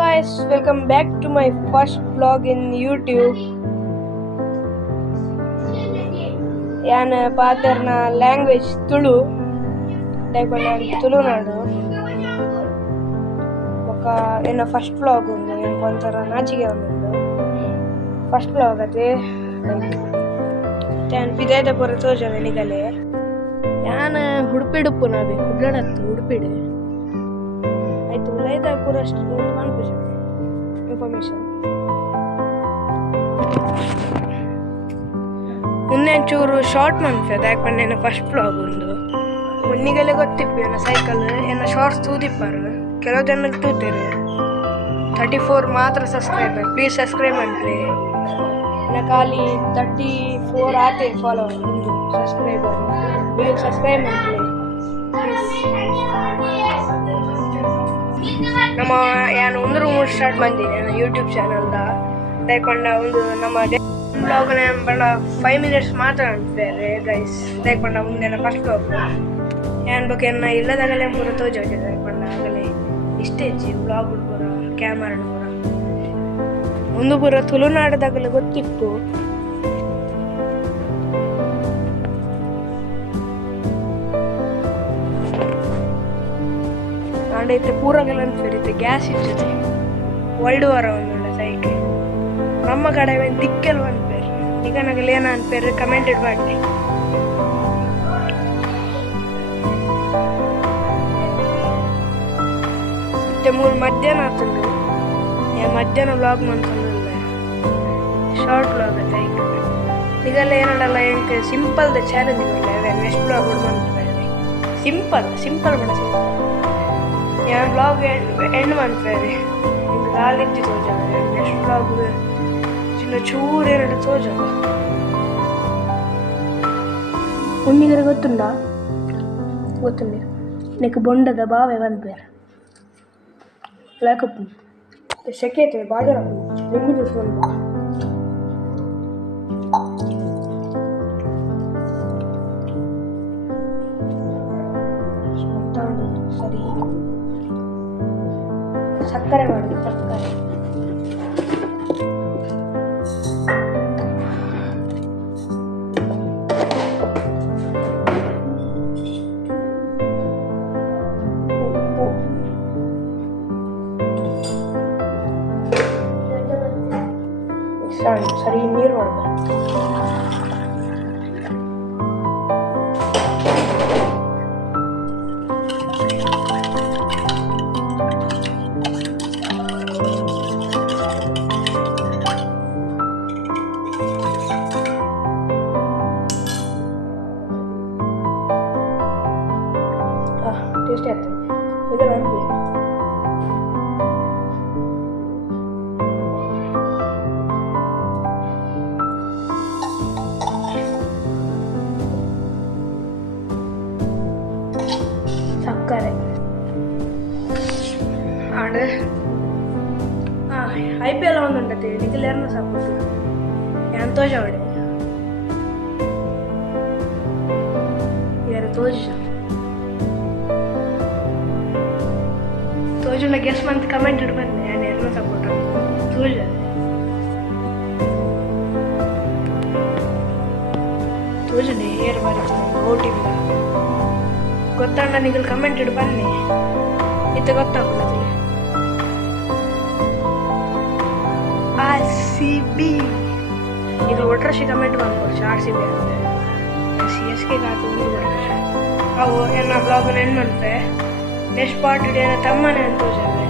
guys, welcome back to my first vlog in YouTube. Yan paterna language Tulu. Daikondan Tulu nadu. Oka ena first vlog undu en kontara nachige undu. First vlog ate tan pidayda pore toja venigale. Yan hudpidu nabe kudlanattu hudpide. ಆಯಿತು ಲೈದ ಪೂರಷ್ಟು confusion information ಒಂಚೂರು short ಮನ್ಫೆದ ಯಾಕಂದ್ರೆ first blog ಒಂದು ಮೊನ್ನಿಗೆಲ್ಲ ಗೊತ್ತಿಪ್ಪು ಏನ cycle ಏನ shorts ತೂದಿಪ್ಪಾರು ಕೆಲವು ಜನಕ್ಕೆ ತೂತಿರು 34 ಮಾತ್ರ subscriber please subscribe ಮಾಡ್ರಿ ಇನ್ನು ಖಾಲಿ 34 ಆತೆ ಫಾಲೋವರ್ ಒಂದು ಸಬ್ಸ್ಕ್ರೈಬರ್ ಪ್ಲೀಸ್ ಸಬ್ಸ್ಕ್ರೈಬ್ ಮಾಡ್ರಿ ನಮ್ಮ ಏನು ಒಂದು ಸ್ಟಾರ್ಟ್ ಬಂದಿದೆ ನಾನು ಯೂಟ್ಯೂಬ್ ಚಾನಲ್ದ ದಯಕೊಂಡ ಒಂದು ನಮ್ಮ ಬ್ಲಾಗ್ನ ಬಹಳ 5 ಮಿನಿಟ್ಸ್ ಮಾತ್ರ ಬೇರೆ ಗೈಸ್ ದಯಕೊಂಡ ಮುಂದೆ ಫಸ್ಟ್ ಬ್ಲಾಗ್ ಏನು ಬಗ್ಗೆ ಇಲ್ಲದಾಗಲೇ ಪೂರ ತೋಜೋದೆ ದಯಕೊಂಡ ಆಗಲೇ ಇಷ್ಟೇ ಜಿ ಬ್ಲಾಗ್ ಪೂರ ಕ್ಯಾಮರಾ ಪೂರ ಒಂದು ಪೂರ ತುಳುನಾಡದಾಗಲೇ ಗೊತ್ತಿತ್ತು ಆಡೈತೆ ಪೂರಾಗೆಲ್ಲ ಅನ್ಸರಿತೆ ಗ್ಯಾಸ್ ಇರ್ತದೆ ವರ್ಲ್ಡ್ ವಾರ ಒಂದುಂಡೆ ಸೈಕೆ ನಮ್ಮ ಕಡೆ ದಿಕ್ಕೆಲ್ಲ ಅನ್ಪೇರು ಈಗ ನಗಲಿ ಏನ ಅನ್ಪೇರು ಕಮೆಂಟೆಡ್ ಮಾಡಿ ಮತ್ತೆ 3 ಮಧ್ಯಾಹ್ನ ಆಗ್ತದೆ ಮಧ್ಯಾಹ್ನ ವ್ಲಾಗ್ ಮಾಡ್ಕೊಂಡಲ್ಲ ಶಾರ್ಟ್ ವ್ಲಾಗ್ ಸೈಕೆ ಈಗೆಲ್ಲ ಏನಲ್ಲ ಹೆಂಗೆ ಸಿಂಪಲ್ದ ಚಾಲೆಂಜ್ ಮಾಡಲ್ಲ ನೆಕ್ಸ್ಟ್ ವ್ಲಾಗ್ ಮಾಡ್ತಾರೆ ಸಿಂಪಲ್ ಮಾಡ ഞാൻ വ്ളോഗ് എണ്ണ മനസ്സിലായി എനിക്ക് കാലിച്ച് ചോദിച്ചാൽ നെക്സ്റ്റ് വ്ളോഗ് ചിന്ന ചൂരേനട്ട് ചോദിച്ചാൽ ಉಣ್ಣಿಗರ ಗೊತ್ತುಂಡ ಗೊತ್ತುಂಡಿ ನೆಕ್ ಬೊಂಡದ ಬಾವೆ ಬಂದ್ಬೇರೆ ಲೇಕಪ್ಪು ಸೆಕೆತೆ ಬಾಜರಪ್ಪು ನಿಂಬು ಜ್ಯೂಸ್ ಬಂದು ಸರಿ ಸಕ್ಕರೆ ಮಾಡಿ ಸಕ್ಕರೆ ಉಪ್ಪು ಸರಿ ನೀರು ಮಾಡಬೇಕು ಟೇಸ್ಟ್ ಆಗ್ತದೆ ಈಗ ನನಗೆ ಸಕ್ಕರೆ ಆಡು IPL ಒಂದುಂಟತೆ ನಿಖಿಲ್ ಯಾರನ್ನ ಸಪೋರ್ಟ್ ಯಾನ್ ತೋಜ ಅವಡೆ ಯಾರು ತೋಜ ತೋಜುನ ಗೆಸ್ ಮಂತ್ ಕಮೆಂಟ್ ಇಡ್ ಬಂದೆ ನಾನು ಯಾರನ್ನ ಸಪೋರ್ಟ್ ತೋಜ ತೋಜನೆ ಏರ್ ಬರುತ್ತೆ ಓಟಿಂದ ಗೊತ್ತಣ್ಣ ನಿಗಲ್ ಕಮೆಂಟ್ ಇಡ್ ಬನ್ನಿ ಇತ್ತು ಗೊತ್ತಾಗ್ಬಿಡತ್ತಿಲ್ಲ RCB ಈಗ ಒಟ್ರಾಶಿ ಕಮೆಂಟ್ ಮಾಡ್ಬೋದು RCB ಅಂತ CSK ಕಾತು ಅವು ಎಲ್ಲ ಬ್ಲಾಗ್ ಏನು ಮಾಡ್ತೆ ನೆಕ್ಸ್ಟ್ ಪಾರ್ಟ್ ಏನೋ ತಮ್ಮನೆ ಅಂತ ತೋಜಾವೆ